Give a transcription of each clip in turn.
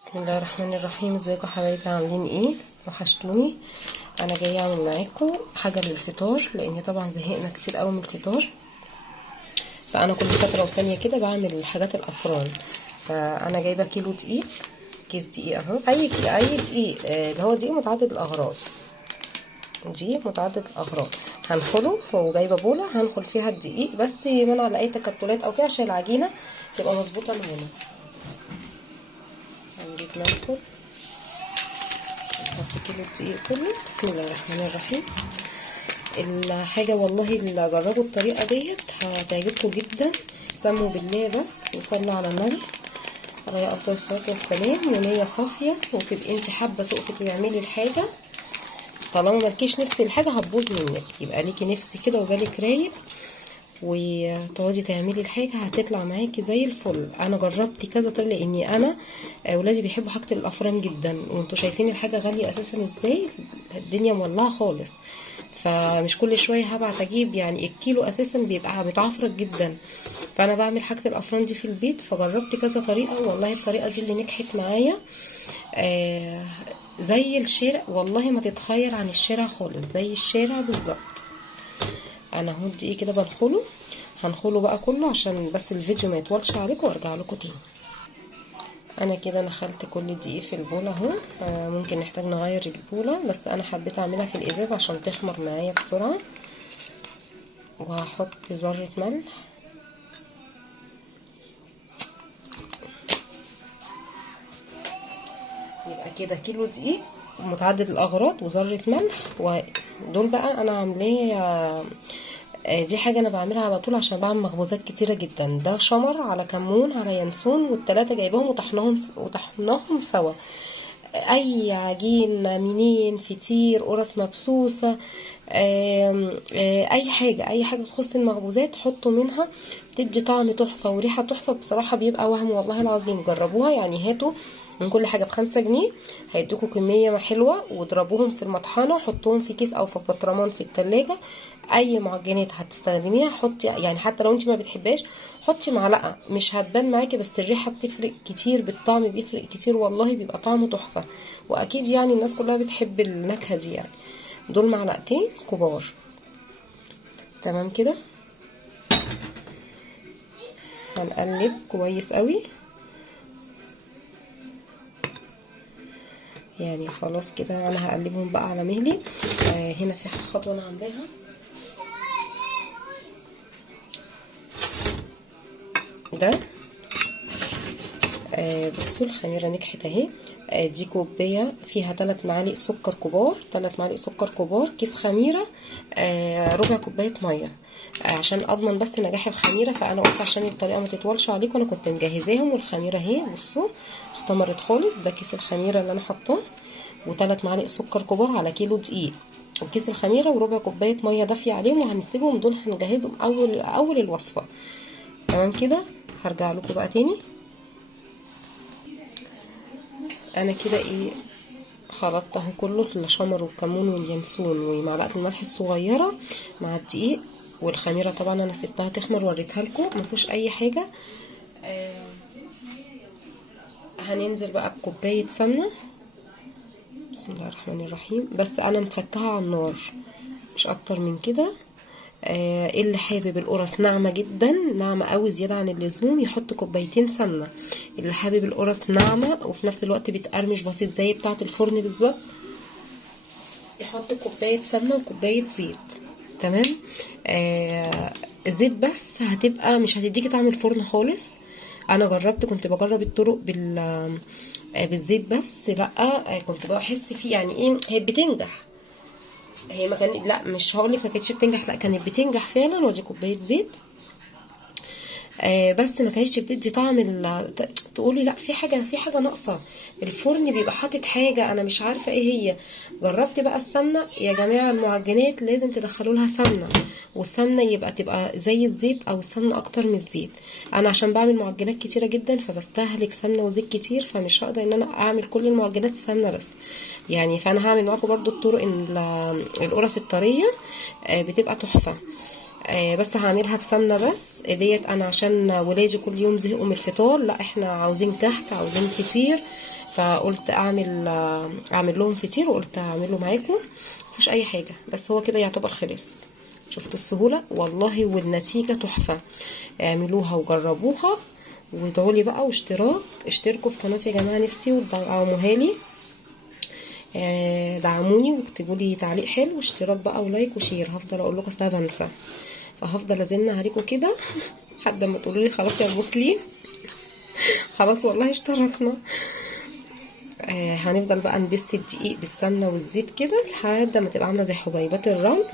بسم الله الرحمن الرحيم. ازيكم يا حبايبي؟ عاملين ايه؟ وحشتوني. انا جايه اعمل معاكم حاجه للفطار، لان طبعا زهقنا كتير قوي من الفطار. فانا كل فتره وتانيه كده بعمل حاجات الافران. فانا جايبه كيلو دقيق، كيس دقيق اهو، اي دقيق، اللي هو دقيق متعدد الاغراض. دقيق متعدد الاغراض هنخله، وجايبه بوله هنخل فيها الدقيق بس منع لاي تكتلات او كده عشان العجينه تبقى مظبوطه معانا. هنجيب منخل، نحط كيلو الدقيق كله. بسم الله الرحمن الرحيم. الحاجه والله اللي جربوا الطريقه ديت هتعجبكم جدا. سموا بالله بس وصلوا على النبي عليه افضل الصلاه والسلام، ونيه صافيه، وتبقي انت حابه تقفي تعملي الحاجه. طالما مالكيش نفس الحاجه هتبوظ منك، يبقى ليكي نفس كده وبالك رايق وتقعدي تعملي الحاجه هتطلع معاكي زي الفل. انا جربت كذا طريقه لاني انا اولادي بيحبوا حاجه الافران جدا، وانتوا شايفين الحاجه غاليه اساسا ازاي، الدنيا مولعه خالص. فمش كل شويه هبعت اجيب، يعني الكيلو اساسا بيبقى متعفرت جدا. فانا بعمل حاجه الافران دي في البيت، فجربت كذا طريقه، والله الطريقه دي اللي نجحت معايا. زي الشارع، والله ما تتخيل عن الشارع خالص، زي الشارع بالظبط. انا اهو دقيقه كده هنخله بقى كله عشان بس الفيديو ما يطولش عليكم، وارجع لكم تاني. انا كده نخلت كل الدقيق في البوله اهو. ممكن نحتاج نغير البوله، بس انا حبيت اعملها في الازاز عشان تخمر معايا بسرعه. وهحط ذره ملح، يبقى كده كيلو دقيق متعدد الاغراض وذره ملح. ودول بقى انا عاملاه، دي حاجة انا بعملها على طول عشان بعمل مخبوزات كتيرة جدا. ده شمر على كمون على ينسون، والتلاتة جايباهم وطحناهم سوا. اي عجين، منين، فطير، قرص مبسوسة، اي حاجة تخص المخبوزات حطوا منها، بتدي طعم تحفة وريحة تحفة بصراحة. بيبقى وهم والله العظيم، جربوها يعني. هاتوا من كل حاجة ب5 جنيه، هيدوكوا كمية حلوة، واضربوهم في المطحنة وحطوهم في كيس او في برطمان في التلاجة. اي معجنات هتستخدميها حطي، يعني حتى لو انت ما بتحباش حطي معلقة، مش هتبان معاكي، بس الريحة بتفرق كتير، بالطعم بيفرق كتير، والله بيبقى طعمه تحفة. واكيد يعني الناس كلها بتحب النكهة دي يعني. دول معلقتين كبار. تمام كده، هنقلب كويس قوي يعني. خلاص كده انا هقلبهم بقى على مهلي. هنا في خطوه انا عاملاها، ده بصوا الخميره نجحت اهي. دي كوبايه فيها 3 معالق سكر كبار، 3 معالق سكر كبار، كيس خميره، ربع كوبايه ميه. عشان اضمن بس نجاح الخميره، فانا قلت عشان الطريقه ما تطولش عليكم انا كنت مجهزاهم. والخميره اهي بصوا اختمرت خالص. ده كيس الخميره اللي انا حطاه، و3 معالق سكر كبار على كيلو دقيق، وكيس الخميره، وربع كوبايه ميه دافيه عليهم. وهنسيبهم دول هنجهزهم اول الوصفه. تمام كده، هرجع لكم بقى تاني. انا كده ايه، خلطته كله في الشمر والكمون واليانسون ومعلقه الملح الصغيره مع الدقيق والخميره. طبعا انا سبتها تخمر، وريتها لكم ما فيهوش اي حاجه. هننزل بقى بكوبايه سمنه. بسم الله الرحمن الرحيم. بس انا مفتها على النار مش اكتر من كده. اللي حابب القرص ناعمه جدا، ناعمه قوي زياده عن اللزوم، يحط كوبايتين سمنه. اللي حابب القرص ناعمه وفي نفس الوقت بتقرمش بسيط زي بتاعه الفرن بالظبط، يحط كوبايه سمنه وكوبايه زيت. تمام. زيت بس، هتبقى مش هتديكي طعم الفرن خالص. انا جربت، كنت بجرب الطرق بالزيت بس، لا كنت بحس فيه يعني ايه، هي بتنجح. هي ما كان، لا مش هقولك ما كانتش بتنجح، لا كانت بتنجح فعلا. ودي كوبايه زيت. بس ما كانتش بتدي طعم تقولي لا في حاجه ناقصه. الفرن بيبقى حاطط حاجه انا مش عارفه ايه هي. جربت بقى السمنه. يا جماعه المعجنات لازم تدخلوا لها سمنه، والسمنه تبقى زي الزيت او السمنه اكتر من الزيت. انا عشان بعمل معجنات كتيره جدا فبستهلك سمنه وزيت كتير، فمش هقدر ان انا اعمل كل المعجنات سمنه بس يعني. فانا هعمل معاكم برضو الطرق القرص الطريه بتبقى تحفه. بس هعملها بسمنه بس ديت. انا عشان ولادي كل يوم زهقوا من الفطار، لا احنا عاوزين كحك، عاوزين فطير، فقلت اعمل لهم فطير، وقلت اعمله معاكم. مفيش اي حاجه، بس هو كده يعتبر خلص. شفت السهوله والله، والنتيجه تحفه. اعملوها وجربوها وادعوا لي بقى، اشتركوا في قناتي يا جماعه، نفسي ودعموها لي. دعموني واكتبوا لي تعليق حلو، اشتراك بقى ولايك وشير. هفضل اقول لكم اصل انا بنسى، فهفضل ازن عليكم كده لحد ما تقولوا لي خلاص يا مسلم، خلاص والله اشتركنا. هنفضل بقى نبس الدقيق بالسمنه والزيت كده لحد ما تبقى عامله زي حبيبات الرمل.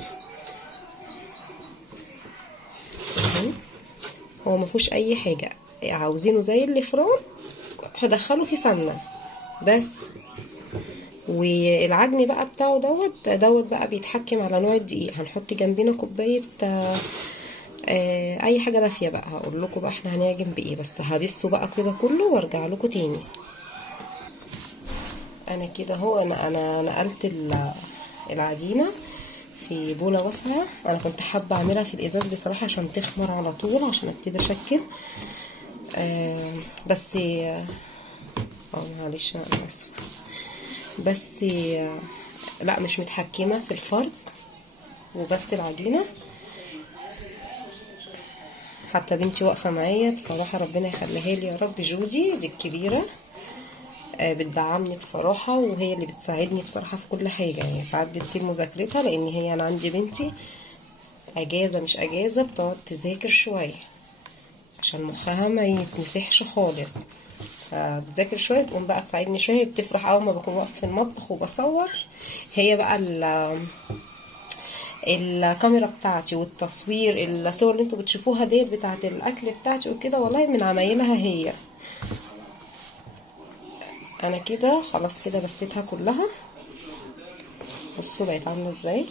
هو ما فيهوش اي حاجه، عاوزينه زي الفران هدخله فيه سمنه بس. والعجن بقى بتاعه دوت بقى بيتحكم على نوع الدقيق. هنحط جنبنا كوبايه اي حاجه دافيه بقى. هقول لكم بقى احنا هنعجن بايه، بس هبسه بقى كده كله وارجع لكم تاني. انا كده اهو، انا نقلت العجينه في بوله واسعه. انا كنت حابه اعملها في الازاز بصراحه عشان تخمر على طول، عشان ابتدي اشكل. بس معلش انا اسفه، بس لا مش متحكمه في الفرق وبس العجينه. حتى بنتي واقفه معايا بصراحه، ربنا يخليها لي يا رب، جودي دي الكبيره، بتدعمني بصراحه، وهي اللي بتساعدني بصراحه في كل حاجه. يعني ساعات بتسيب مذاكرتها، لان هي انا عندي بنتي اجازه مش اجازه بتقعد تذاكر شويه عشان مخها ما يتمسحش خالص، فبتذاكر شويه تقوم بقى تساعدني شويه. بتفرح اول ما بكون واقفه في المطبخ وبصور. هي بقى الكاميرا بتاعتي والتصوير، الصور اللي انتوا بتشوفوها ديت بتاعت الاكل بتاعتي وكده، والله من عمايلها هي. انا كده خلاص كده بسيتها كلها. بصوا بقت عامله ازاي،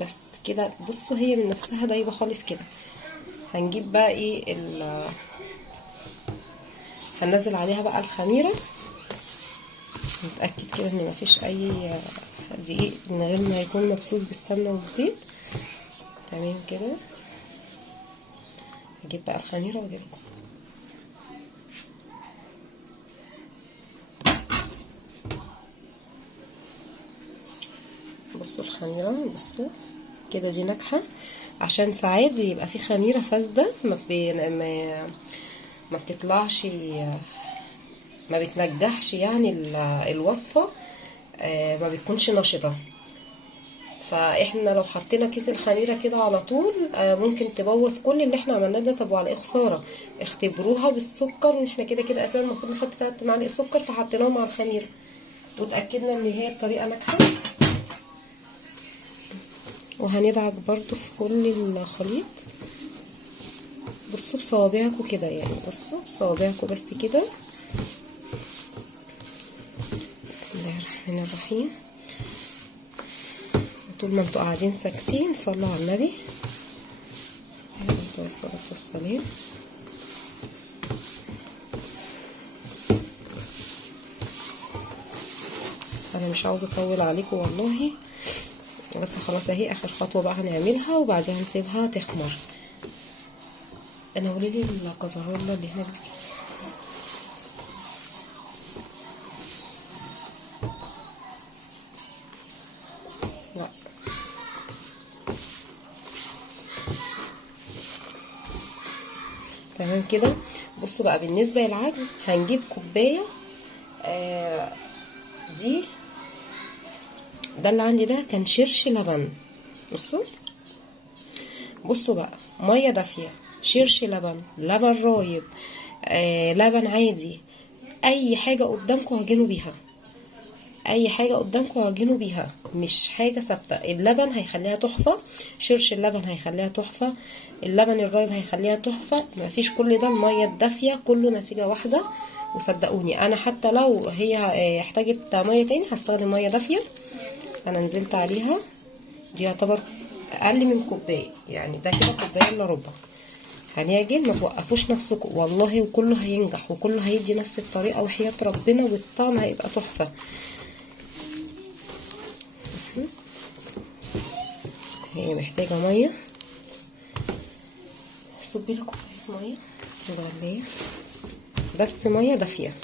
بس كده بصوا هي من نفسها دايبه خالص كده. هنجيب بقى ايه هننزل عليها بقى الخميره. نتاكد كده ان مفيش اي دقيق من غير ما يكون مبسوس بالسمنه والزيت. تمام كده. هجيب بقى الخميره واجيلكم. بصوا الخميره، بصوا كده دي ناجحه، عشان ساعات بيبقى في خميره فاسده ما بتطلعش، ما بتنجحش يعني الوصفه، ما بتكونش نشطه. فاحنا لو حطينا كيس الخميره كده على طول ممكن تبوظ كل اللي احنا عملناه ده. طب وعلى ايه خساره؟ اختبروها بالسكر. احنا كده كده اساسا المفروض نحط 3 معالق سكر، فحطيناهم مع الخميره وتاكدنا ان هي الطريقه ناجحه. وهندعك برضو في كل الخليط. بصوا بصوابعكم كده، يعني بصوا بصوابعكم بس كده. بسم الله الرحمن الرحيم. طول ما انتوا قاعدين ساكتين صلوا على النبي عليه الصلاة والسلام. انا مش عاوزه اطول عليكم والله، بس خلاص اهي اخر خطوه بقى هنعملها وبعدين هنسيبها تخمر. انا قوليلي الكزرولة اللي هناك دي. لا تمام كده. بصوا بقى بالنسبه للعجن هنجيب كوبايه دي، ده اللي عندي ده كان شرش لبن. بصوا بقى ميه دافيه، شرش لبن، لبن رايب، لبن عادي، اي حاجه قدامكم هجنوا بيها. اي حاجه قدامكم هجنوا بيها، مش حاجه ثابته. اللبن هيخليها تحفه، شرش اللبن هيخليها تحفه، اللبن الرايب هيخليها تحفه. مفيش كل ده، الميه الدافيه كله نتيجه واحده. وصدقوني انا حتى لو هي احتاجت ميه تاني هستخدم ميه دافيه. انا نزلت عليها، دي يعتبر اقل من كوبايه، يعني ده كده كوبايه الا ربع. هنعجن، ما توقفوش نفسكم والله، وكله هينجح وكله هيدي نفس الطريقه وحياه ربنا، والطعم هيبقى تحفه. هي محتاجه ميه، صبي لكم ميه الغلايه، بس ميه دافيه.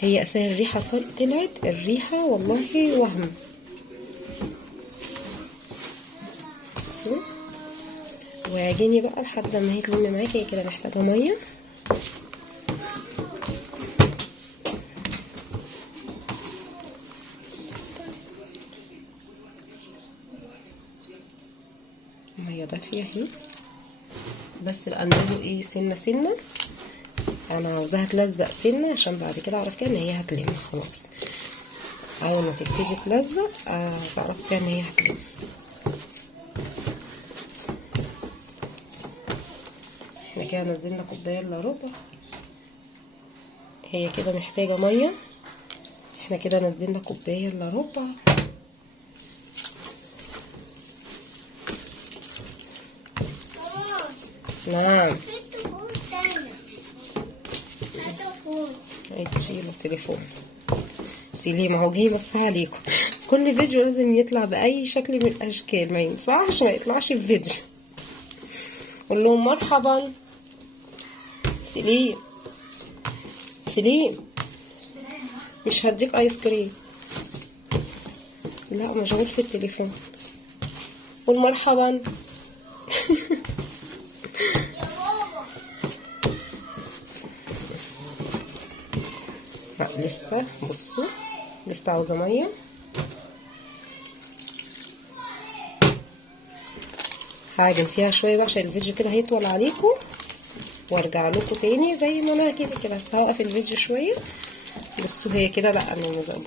هي اساسا الريحه طلعت، الريحه والله وهم. بصوا، وعجيني بقى لحد ما هي تلم معاكي. هي كده محتاجه ميه. ميه دافيه اهي، بس الانبوبه ايه سنه سنه، انا عاوزاها تلزق سنه عشان بعد كده اعرف كده ان هي هتلم خلاص. اول ما تبتدي تلزق بعرف كده ان هي هتلم. احنا كده نزلنا كوبايه الا ربع. هي كده محتاجه ميه. احنا كده نزلنا كوبايه الا ربع. نعم. اديله التليفون. سيلي، ما هو جاي بص عليكم. كل فيديو لازم يطلع باي شكل من الاشكال، ما ينفعش ما يطلعش في فيديو. قول لهم مرحبا. سليم سليم، مش هديك ايس كريم. لا مشغول في التليفون. قول مرحبا. لا لسه، بصوا لسه عاوزه ميه. هعجن فيها شويه بقى عشان الفيديو كده هيطول عليكم، وارجع لكم تاني زي ما انا كده بس هوقف الفيديو شويه. بصوا هي كده بقى،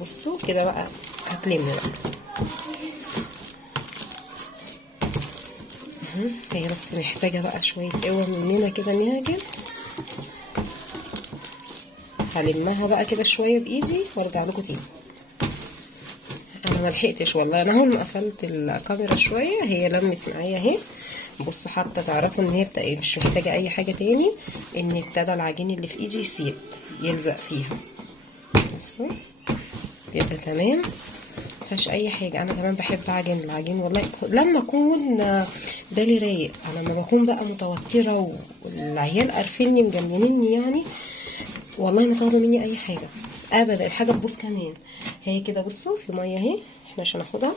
بصوا كده بقى هتلم بقى. هي بس محتاجه بقى شويه قوه مننا كده نعجن. هلمها بقى كده شويه بايدي وارجع لكم تاني. انا ملحقتش والله، انا اول ما قفلت الكاميرا شويه هي لمت معايا اهي. بصوا حتى تعرفوا ان هي مش محتاجه اي حاجه تاني، ان ابتدى العجين اللي في ايدي يسيب يلزق فيها. بصوا كده تمام، مفيهاش اي حاجه. انا كمان بحب اعجن العجين والله لما اكون بالي رايق. انا لما بكون بقى متوتره والعيال قرفني مجننني يعني، والله ما تاخدوا مني اي حاجه ابدا، الحاجه تبوظ كمان. هي كده بصوا في ميه اهي، احنا عشان ناخدها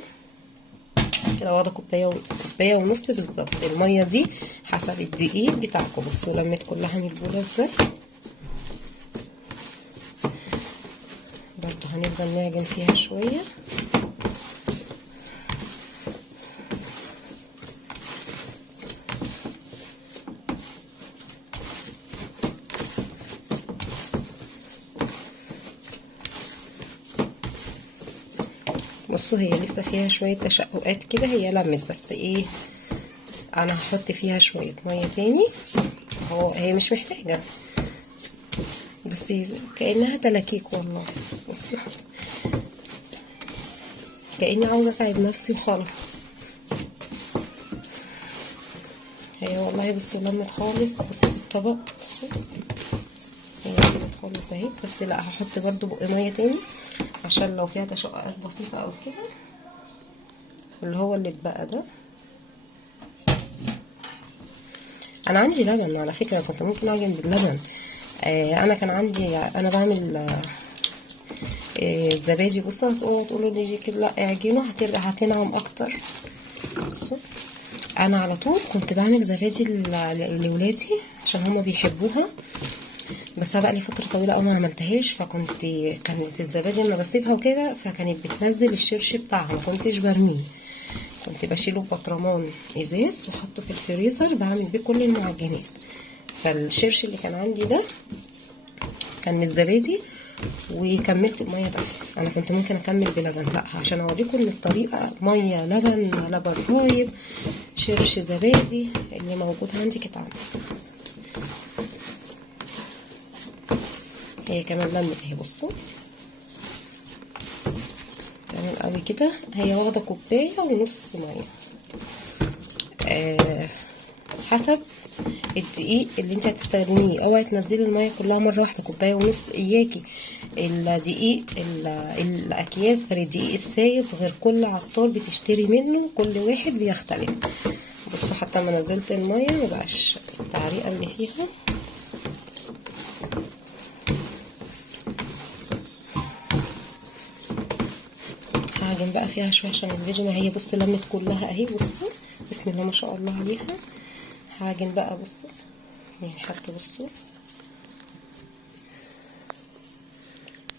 كده واخده كوبايه ونص بالظبط. الميه دي حسب الدقيق بتاعكم. بصوا لميت كلها من البوله ازاي. برضو هنفضل نعجن فيها شويه. بصوا هي لسه فيها شويه تشققات كده، هي لمت بس ايه، انا هحط فيها شويه ميه تاني. هي مش محتاجه، بس كانها تلاكيك والله. بصوا كاني عاوزه اتعب نفسي وخلاص. هي والله بصوا لمت خالص. بصوا الطبق، بصوا هي لمت خالص اهي. بس لا هحط برضو بق ميه تاني عشان لو فيها تشققات بسيطه او كده، اللي هو اللي اتبقى ده. انا عندي لبن على فكره، كنت ممكن اعجن باللبن. انا كان عندي، انا بعمل الزبادي. بصوا هتقولوا لي كده لا اعجنه هترجع هتنعم اكتر. بصوا انا على طول كنت بعمل زبادي لولادي عشان هما بيحبوها، بس انا بقى لي فتره طويله قوي ما عملتهاش. كانت الزبادي لما بسيبها وكده فكانت بتنزل الشرش بتاعها، ما كنتش برميه، كنت بشيله ببطرمان ازاز واحطه في الفريزر بعمل بيه كل المعجنات. فالشرش اللي كان عندي ده كان من الزبادي، وكملت بميه دافيه. انا كنت ممكن اكمل بلبن، لا عشان اوريكم ان الطريقه ميه لبن، لبن رايب، شرش زبادي اللي موجود عندي كده عندي. هي كمان لمت اهي. بصوا تمام قوي كده. هي واخده كوبايه ونص ميه، حسب الدقيق اللي انت هتستخدميه. اوعي تنزلي الميه كلها مره واحده. كوبايه ونص اياكي. الدقيق الاكياس غير الدقيق السايب، غير كل عطار بتشتري منه، كل واحد بيختلف. بصوا حتى ما نزلت الميه مبقاش التعريقه اللي فيها. هعجن بقى فيها شويه عشان الفيديو ما هي بص لمت كلها اهي. بصوا بسم الله ما شاء الله عليها. هعجن بقى بصوا يعني حتى بصوا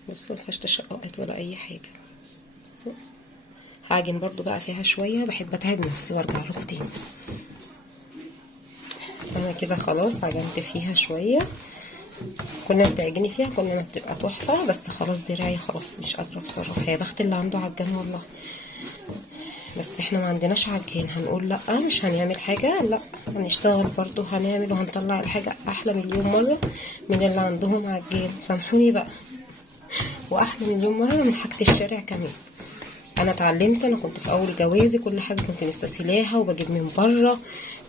مفيهاش تشققات ولا اي حاجه. بصوا هعجن برضو بقى فيها شويه، بحب اتعب نفسي وارجع لكم تاني. انا كده خلاص عجنت فيها شويه. كل ما بتعجني فيها كل ما بتبقى تحفه، بس خلاص دراعي خلاص مش قادره بصراحه. يا بخت اللي عنده عجان والله. بس احنا ما عندناش عجان، هنقول لا مش هنعمل حاجه، لا هنشتغل برضو، هنعمل وهنطلع الحاجه احلى مليون مره من اللي عندهم عجان. سامحوني بقى. واحلى مليون مره من حاجه الشارع كمان. انا اتعلمت، انا كنت في اول جوازي كل حاجه كنت مستسهلاها وبجيب من بره،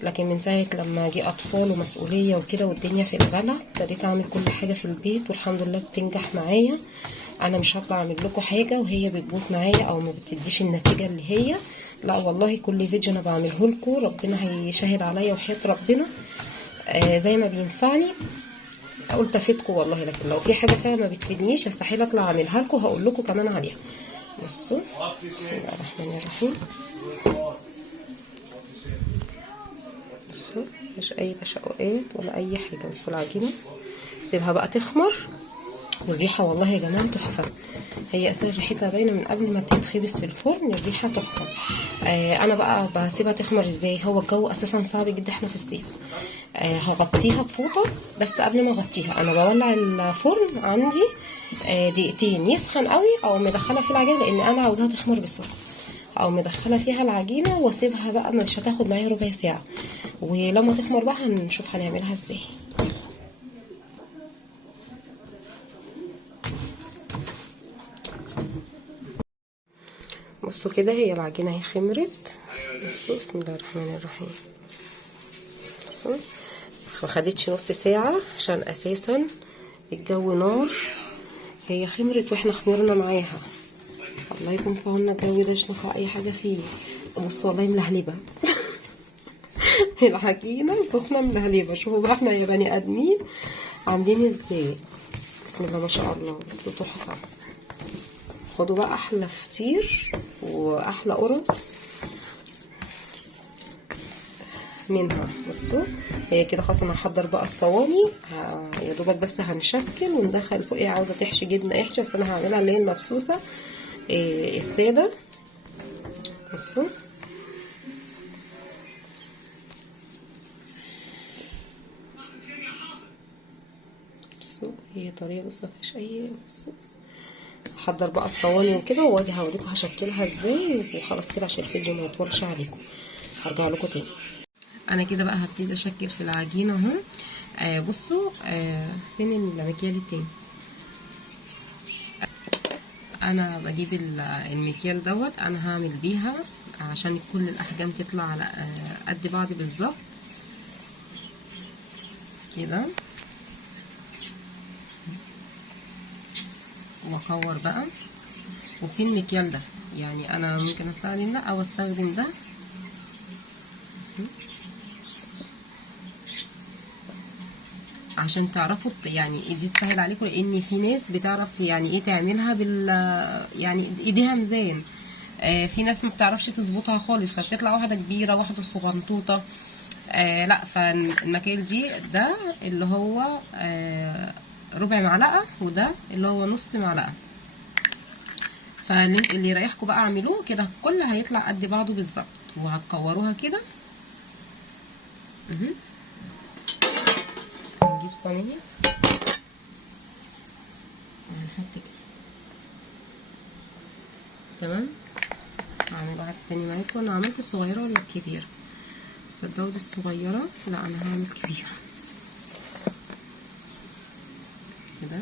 لكن من ساعه لما جه اطفال ومسؤوليه وكده والدنيا في الغلا ابتديت اعمل كل حاجه في البيت والحمد لله بتنجح معايا. انا مش هطلع اعمل لكم حاجه وهي بتبوظ معايا او ما بتديش النتيجه اللي هي، لا والله كل فيديو انا بعمله لكم ربنا هيشهد عليا وحياة ربنا زي ما بينفعني قلت افيدكم والله. لكن لو في حاجه فيها ما بتفيدنيش استحيل اطلع اعملها لكم، هقول لكم كمان عليها. بصوا بسم الله الرحمن الرحيم. بصوا مفيش اي تشققات ولا اي حاجه. بصوا العجينه سيبها بقى تخمر، والريحه والله يا جماعه تحفه. هي اساسا ريحتها باينه من قبل ما تتخبز في الفرن، الريحه تحفه. انا بقى بسيبها تخمر ازاي؟ هو الجو اساسا صعب جدا احنا في الصيف. هغطيها بفوطه، بس قبل ما اغطيها انا بولع الفرن عندي دقيقتين يسخن قوي او مدخله في العجينه، لان انا عاوزاها تخمر بسرعه، او مدخله فيها العجينه واسيبها بقى مش هتاخد معايا ربع ساعه. ولما تخمر بقى هنشوف هنعملها ازاي. بصوا كده هي العجينه اهي خمرت. بصوا بسم الله الرحمن الرحيم. بصوا ما خدتش نص ساعه عشان اساسا الجو نار. هي خمرت واحنا خمرنا معاها. الله يكون في عوننا الجو ده مش نافع اي حاجه فيه. بصوا والله ملهلبه. العجينه سخنه ملهلبه. شوفوا بقى احنا يا بني ادمين عاملين ازاي. بسم الله ما شاء الله. بصوا تحفه. خدوا بقى احلى فطير واحلى قرص منها. بصوا هي كده خلاص. انا هحضر بقى الصواني يا دوبك بس هنشكل وندخل فوق. ايه عاوزه تحشي جبنه احشي، بس انا هعملها اللي هي المبسوسه الساده. بصوا هي طريقه بس مفيش اي. بصوا هحضر بقى الصواني وكده واجي هوريكم هشكلها ازاي وخلاص كده عشان الفيديو ما يطولش عليكم. هرجع لكم تاني. انا كده بقى هبتدي اشكل في العجينه اهو. بصوا فين المكيال التاني؟ انا بجيب المكيال دوت انا هعمل بيها عشان كل الاحجام تطلع على قد بعض بالظبط كده. واكور بقى. وفي المكيال ده يعني انا ممكن استخدم ده او استخدم ده. عشان تعرفوا يعني دي تسهل عليكم، لان في ناس بتعرف يعني ايه تعملها يعني ايديها ميزان. في ناس ما بتعرفش تظبطها خالص فبتطلع واحده كبيره واحده صغنطوطه. لا فالمكيال دي ده اللي هو ربع معلقه وده اللي هو نص معلقه. فاللي يريحكم بقى اعملوه كده. الكل هيطلع قد بعضه بالظبط. وهتكوروها كده. نجيب صينيه هنحط كده تمام. هعمل واحده تاني معاكم. انا عملت الصغيره ولا الكبيره؟ صدقوا دي الصغيره. لا انا هعمل كبيره كده.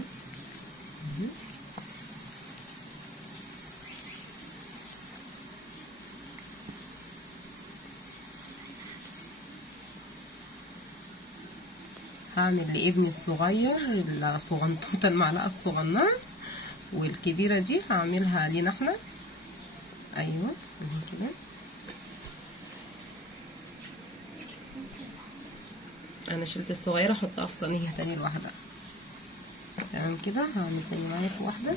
هعمل لابني الصغير الصغنطوطه المعلقه الصغننه، والكبيره دي هعملها لينا احنا. ايوه كده. انا شلت الصغيره احطها في صينيه تاني لوحدها. تمام كده. هعمل تاني معاكم واحده.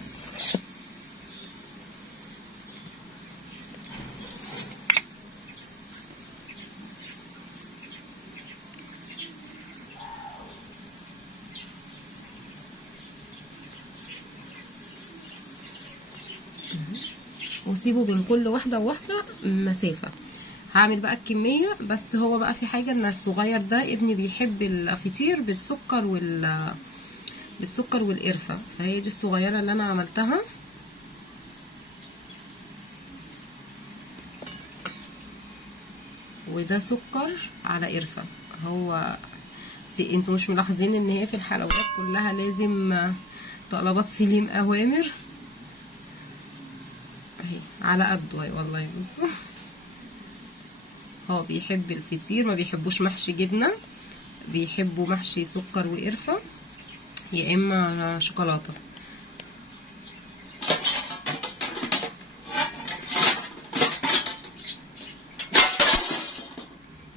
وسيبه بين كل واحده وواحده مسافه. هعمل بقى الكميه، بس هو بقى في حاجه ان الصغير ده ابني بيحب الفطير بالسكر والقرفه، فهي دي الصغيره اللي انا عملتها. وده سكر على قرفه. هو انتوا مش ملاحظين ان هي في الحلويات كلها لازم طلبات سليم اوامر اهي على قده اهي. والله بصوا، هو بيحب الفطير، ما بيحبوش محشي جبنه، بيحبوا محشي سكر وقرفه يا اما شوكولاته.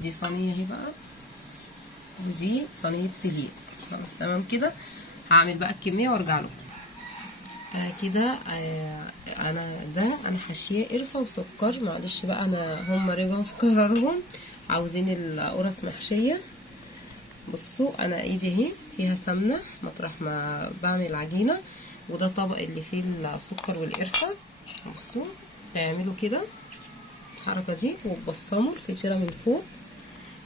دي صينيه اهي بقى، ودي صينيه سليم. خلاص تمام كده. هعمل بقى الكميه وارجع لكم. كده انا حاشيه قرفه وسكر. معلش بقى، هم رجعوا في قرارهم عاوزين القرص محشيه. بصوا انا ايدي اهي فيها سمنه مطرح ما بعمل العجينه، وده طبق اللي فيه السكر والقرفه. بصوا تعملوا كده الحركه دي وتبصموا الفطيره من فوق،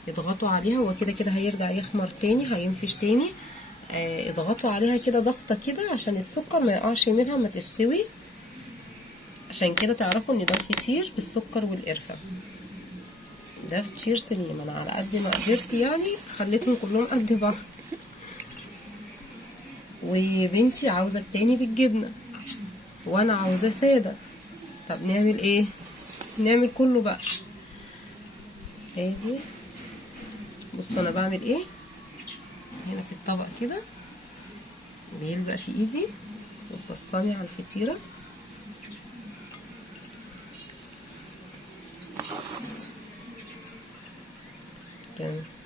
يضغطوا عليها. هو كده كده هيرجع يخمر تاني، هينفش تاني. اضغطوا عليها كده ضغطه كده عشان السكر ما يقعش منها ما تستوي. عشان كده تعرفوا ان ده الفطير بالسكر والقرفه، ده فطير سليم. انا على قد ما قدرت يعني خليتهم كلهم قد بعض. وبنتي عاوزه التاني بالجبنه، وانا عاوزاه ساده. طب نعمل ايه؟ نعمل كله بقى. ادي بصوا انا بعمل ايه هنا في الطبق كده، بيلزق في ايدي وتبصمي على الفطيره.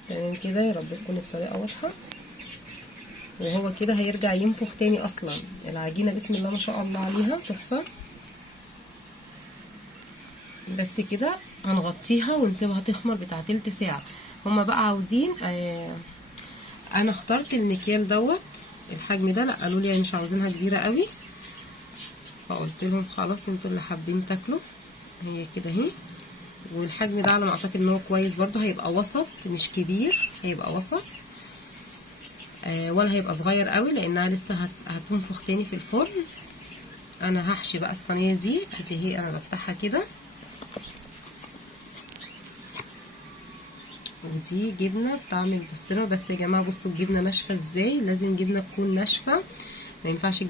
تمام كده. يا رب تكون الطريقه واضحه. وهو كده هيرجع ينفخ تاني. اصلا العجينه بسم الله ما شاء الله عليها تحفه. بس كده هنغطيها ونسيبها تخمر بتاع تلت ساعه. هما بقى عاوزين انا اخترت المكيال دوت الحجم ده. لا قالوا لي مش عاوزينها كبيره قوي، فقلت لهم خلاص انتوا اللي حابين تاكلوا هي كده اهي. والحجم ده على ما اعتقد ان هو كويس برضو، هيبقى وسط مش كبير، هيبقى وسط. ولا هيبقى صغير قوي لانها لسه هتنفخ تاني في الفرن. انا هحشي بقى الصينيه دي ادي هي، انا بفتحها كده. ودي جبنه بطعم البسطرمه. بس يا جماعه بصوا الجبنه ناشفه ازاي، لازم جبنه تكون ناشفه، ما ينفعش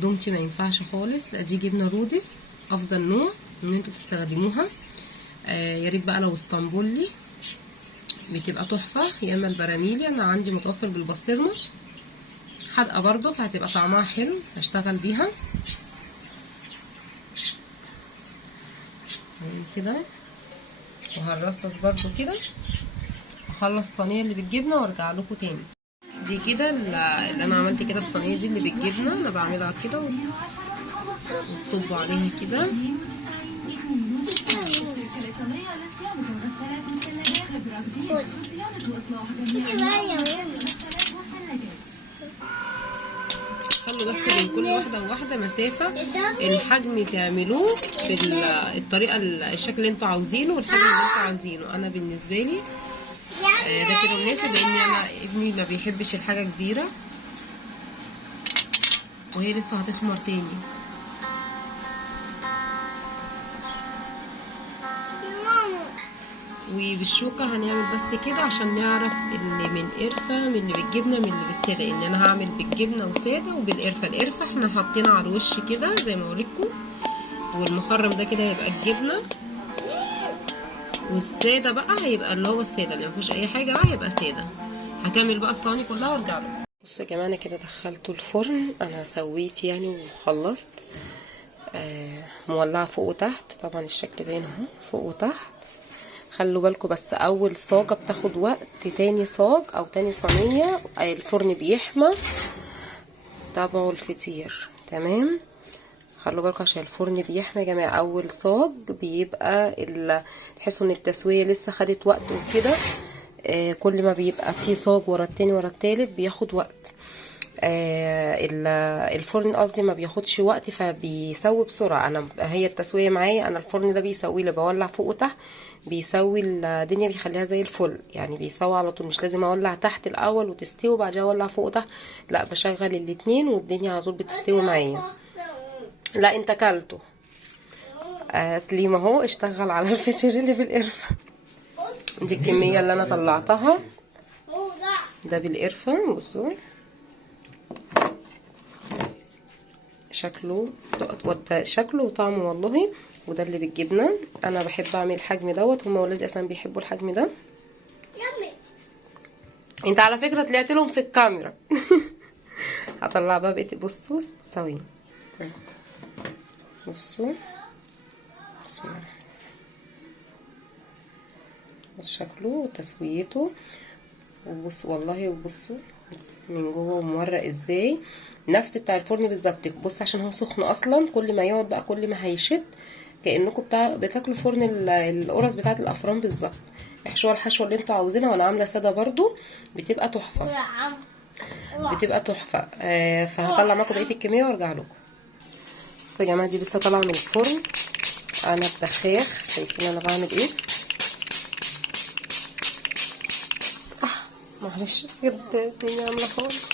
دومتي، ما ينفعش خالص. دي جبنه رودس افضل نوع ان انتوا تستخدموها. يا ريت بقى لو اسطنبولي بتبقى تحفه، يا اما البراميلي. انا عندي متوفر بالبسطرمه حادقه برضو فهتبقى طعمها حلو، هشتغل بيها كده. وهنرصص برضو كده. اخلص الصينيه اللي بالجبنه وارجع لكم تاني. دي كده اللي انا عملت كده الصينيه دي اللي بالجبنه، انا بعملها كده وطب عليها كده. خلوا بس بين كل واحده وواحده مسافه، الحجم تعملوه بالطريقه الشكل اللي انتوا عاوزينه والحجم اللي انتوا عاوزينه. انا بالنسبه لي ده كده مناسب، لان انا ابني ما بيحبش الحاجه كبيره وهي لسه هتخمر تاني. وبالشوكه هنعمل بس كده عشان نعرف اللي من قرفه من اللي بالجبنه من اللي بالساده، لان انا هعمل بالجبنه وساده وبالقرفه. القرفه احنا حاطينها على الوش كده زي ما اوريكم، والمخرم ده كده هيبقى الجبنه، والساده بقى هيبقى اللي هو الساده اللي مفيهوش اي حاجه بقى هيبقى ساده. هكمل بقى الصواني كلها وارجع لكم. بصوا يا جماعه انا كده دخلته الفرن، انا سويت يعني وخلصت. مولعه فوق وتحت، طبعا الشكل باين اهو فوق وتحت. خلوا بالكم بس اول صاجه بتاخد وقت، تاني صاج او تاني صينيه الفرن بيحمى. تابعوا الفطير تمام. خلوا بالكم عشان الفرن بيحمى يا جماعه. اول صاج بيبقى تحسوا ان التسويه لسه خدت وقت وكده. كل ما بيبقى في صاج ورا التاني ورا التالت بياخد وقت. الفرن قصدي ما بياخدش وقت فبيسوي بسرعه. انا هي التسويه معايا، انا الفرن ده بيسوي لي، بولع فوق وتحت بيسوي الدنيا، بيخليها زي الفل يعني، بيسوي على طول، مش لازم اولع تحت الاول وتستوي وبعدها اولع فوق وتحت، لا بشغل الاتنين والدنيا على طول بتستوي معايا. لا انت كلته سليم اهو اشتغل على الفطير اللي بالقرفه. دي الكميه اللي انا طلعتها، ده بالقرفه. بصوا شكله وطعمه والله. وده اللي بالجبنه، انا بحب اعمل الحجم دوت، هما ولادي اصلا بيحبوا الحجم ده. انت على فكره طلعت لهم في الكاميرا. هطلع بقى بقيت. بصوا ثواني، بصوا بسم الله، بص شكله وتسويته، وبص والله، وبصوا من جوه مورق ازاي، نفس بتاع الفرن بالظبط. بص عشان هو سخن اصلا، كل ما يقعد بقى كل ما هيشد، كانكم بتاكلوا فرن القرص بتاعه الافران بالظبط. احشوها الحشوه اللي انتوا عاوزينها، وانا عامله ساده برضو بتبقى تحفه، بتبقى تحفه. فهطلع معاكم بقيه الكميه وارجع لكم. بصوا يا جماعه دي لسه طالعه من الفرن، انا ببخاخ، شايفين انا بعمل ايه؟ معلش بجد الدنيا عامله خالص.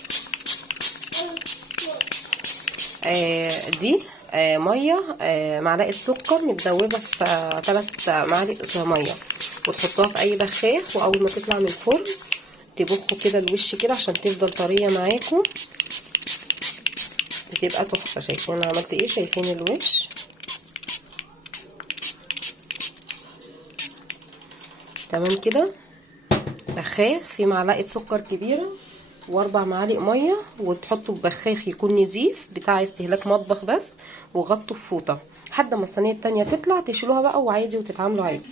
دي ميه، معلقه سكر متذوبه في 3 معالق ميه، وتحطوها في اي بخاخ، واول ما تطلع من الفرن تبخوا كده الوش كده عشان تفضل طريه معاكم، بتبقى تحفه. شايفين انا عملت ايه؟ شايفين الوش؟ تمام كده. بخاخ فيه معلقه سكر كبيره و4 معالق ميه، وتحطوا ببخاخ يكون نظيف بتاع استهلاك مطبخ بس، وغطوا بفوطه لحد ما الصينيه التانية تطلع، تشيلوها بقى وعادي وتتعاملوا عادي.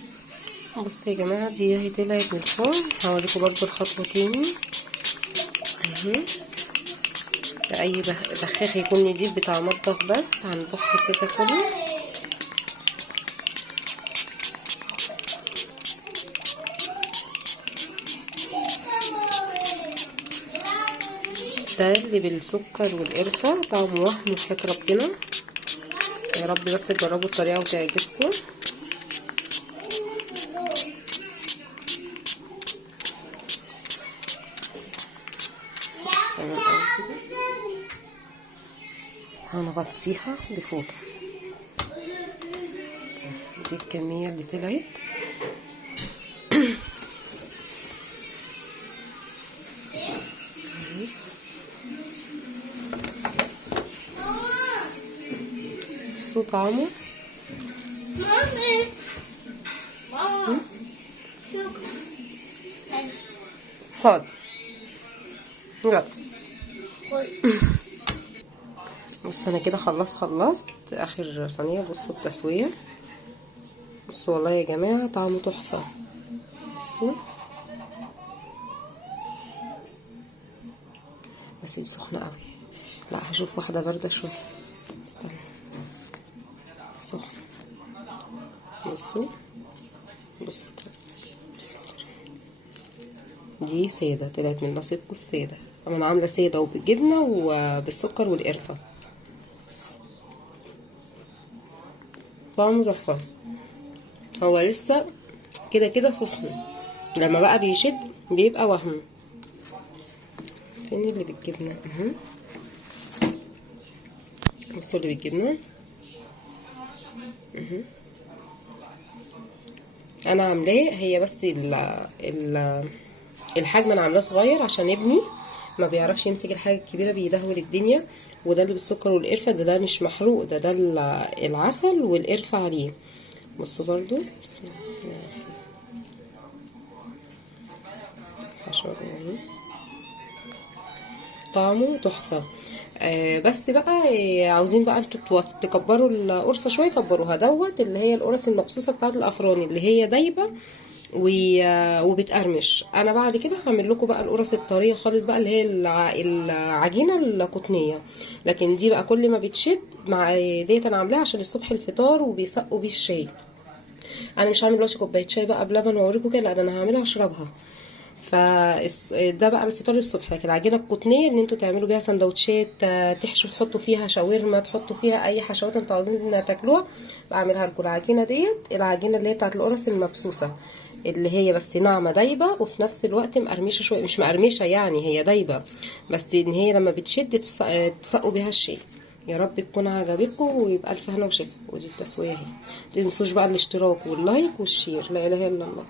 بصوا يا جماعه دي اهي طلعت من الفرن، هوريكم برضو الخطوه تاني اهي. اي بخاخ يكون نضيف بتاع مطبخ بس، هنبخ كده كله. ده اللي بالسكر والقرفه طعمه وهم وحياة ربنا. يا رب بس تجربوا الطريقه وتعجبكم. هنغطيها بفوطه. دي الكميه اللي طلعت. بصوا طعمه. حاضر لا. بص انا كده خلصت اخر صينيه. بصوا التسويه، بصوا والله يا جماعه طعمه تحفه. بصوا بس دي سخنه قوي، لا هشوف واحده بارده شويه، استنى. سخنه. بصوا بصوا دي ساده، طلعت من نصيبكم الساده. انا عامله ساده وبالجبنه وبالسكر والقرفه، طعمه تحفه. هو لسه كده كده سخن، لما بقى بيشد بيبقى وهم. فين اللي بالجبنه اهو؟ بصوا اللي بالجبنه اهو، انا عاملاه هي بس الحجم انا عاملاه صغير عشان ابني ما بيعرفش يمسك الحاجه الكبيره، بيدهول الدنيا. وده اللي بالسكر والقرفه، ده مش محروق، ده العسل والقرفه عليه. بصوا برضو بسم الله طعمه تحفه. بس بقى عاوزين بقى انتوا تكبروا القرصه شويه، كبروها. دوت اللي هي القرص المخصوصه بتاعه الافران اللي هي دايبه وبتقرمش. انا بعد كده هعمل لكم بقى القرص الطريه خالص بقى، اللي هي العجينه القطنيه. لكن دي بقى كل ما بتشد مع ديت انا عاملاها عشان الصبح الفطار وبيسقوا بيه الشاي. انا مش هعمل دلوقتي كوبايه شاي بقى بلبن واوريكم كده، لا ده انا هعملها اشربها. فده بقى الفطار الصبح. لكن العجينه القطنيه ان انتوا تعملوا بيها سندوتشات، تحشوا تحطوا فيها شاورما، تحطوا فيها اي حشوات انتوا عاوزين تاكلوها، بعملها لكم. العجينه ديت العجينه اللي هي بتاعت القرص المبسوسه، اللي هي بس ناعمه دايبه وفي نفس الوقت مقرمشه شويه، مش مقرمشه يعني هي دايبه، بس ان هي لما بتشد تسقوا بيها الشاي. يا رب تكون عجبتكم ويبقى الف هنا وشفا. ودي التسويه اهي. متنسوش بقى الاشتراك واللايك والشير. لا اله الا الله.